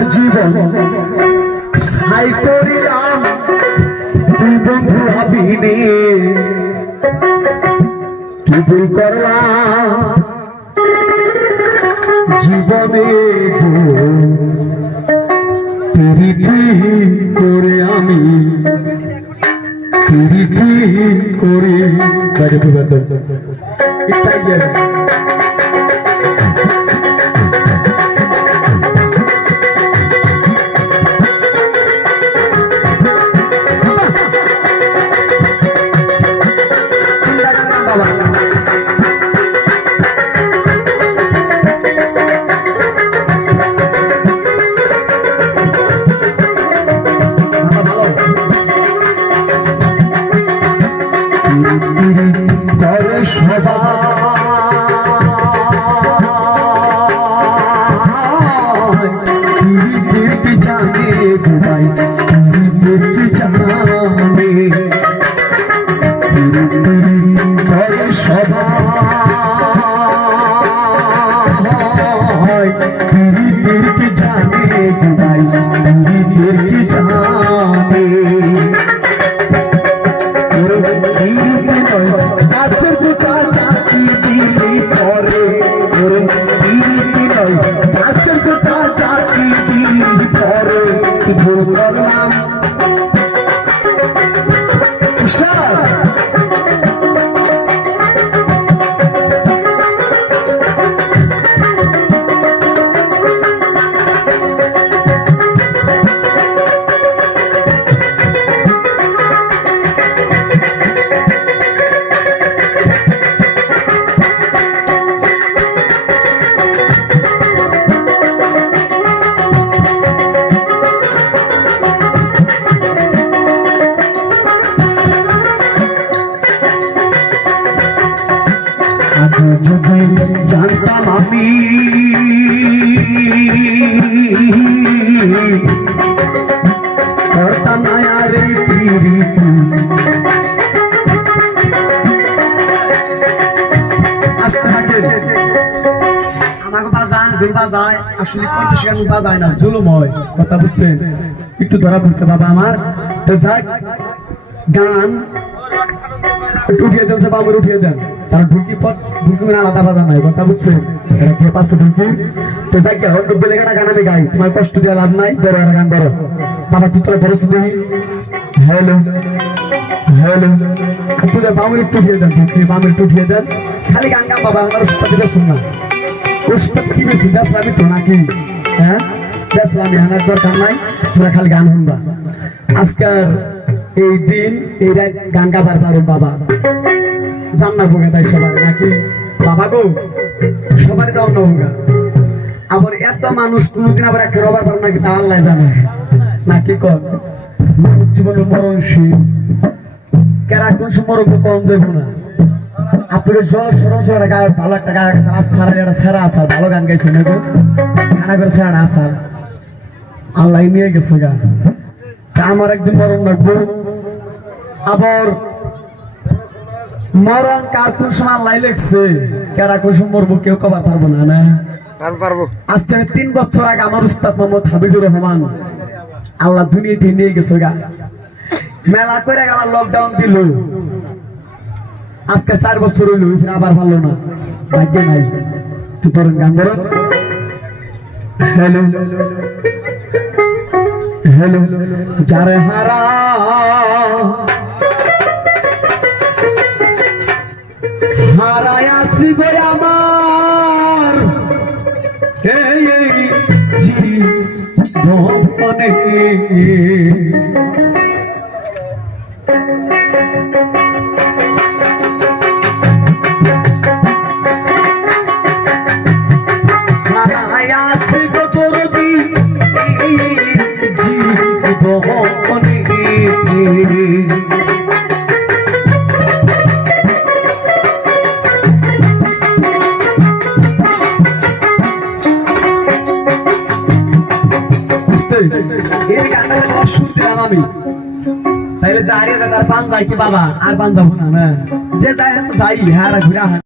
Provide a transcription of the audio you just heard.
আমার জীবন সাই করিলাম তুই বন্ধু আবিনে তুই ভুল করলাম জীবনে প্রীতি করে আমি প্রীতি করে যদি জানতাম আমি করতাম না আর এই প্রীতি আমাকে বাজান দুই বাজায় আসলে 50 গান বাজায় না জুলুম হয় কথা বুঝছেন একটু ধরা পড়ছে বাবা আমার তো যাক গান একটু উঠিয়ে দেন বাবার উঠিয়ে দেন তার ঢুকি পথ ঢুকি আলাদা বাজা নাই কথা বুঝছেন কে পারছো ঢুকি তো যাই ডুবলে একটা গান আমি গাই তোমার কষ্ট দিয়ে লাভ নাই ধরো একটা গান ধরো বাবা তুই তোরা ধরেছি দেখি হ্যালো হ্যালো তুই বাবার একটু উঠিয়ে দেন ঢুকি বাবার একটু উঠিয়ে দেন খালি গান গান বাবা আমার উস্তাদ দিবে শুননা উস্তাদ কি বেশি দেশলামি তো নাকি হ্যাঁ দেশলামি আনার দরকার নাই তোরা খালি গান শুনবা আজকাল এই দিন এই রাত গান গাবার পারুন বাবা জান্নাত ভোগে তাই সবার নাকি বাবা গো সবারই তো অন্য ভোগা আবার এত মানুষ কোনদিন আবার একে রবার পারো নাকি তা আল্লাহ জানে নাকি কর মানুষ জীবন মরণশীল কেরা কোন সময় কম দেব না আপনি জল সরঞ্জোর গায়ে ভালো একটা গায়ে গেছে আসার একটা সেরা আসার ভালো গান গাইছে নাকি খানা করে সেরা আসার আল্লাহ নিয়ে গেছে গান আমার একদিন মরণ লাগবো আবার মরণ কার কোন সময় আল্লাহ লেখছে কারা কোন সময় মরবো কেউ কবার পারবো না না পারবো আজকে 3 বছর আগে আমার উস্তাদ মোহাম্মদ হাবিবুর রহমান আল্লাহ দুনিয়াতে নিয়ে গেছে গা মেলা করে আমার লকডাউন দিল আজকে 4 বছর হইল আবার পারলো না ভাগ্য নাই তুই তোর গান ধরো হ্যালো হ্যালো যারে হারা হারায় আসি গো আমার এই জীবনে হারায় আসি গো তোরদি জীবনে এই গানটা সুর দিলাম আমি তাইলে যাই তার পান যাই কি বাবা আর পান যাবো না যে যাই যাই হ্যাঁ ঘুরা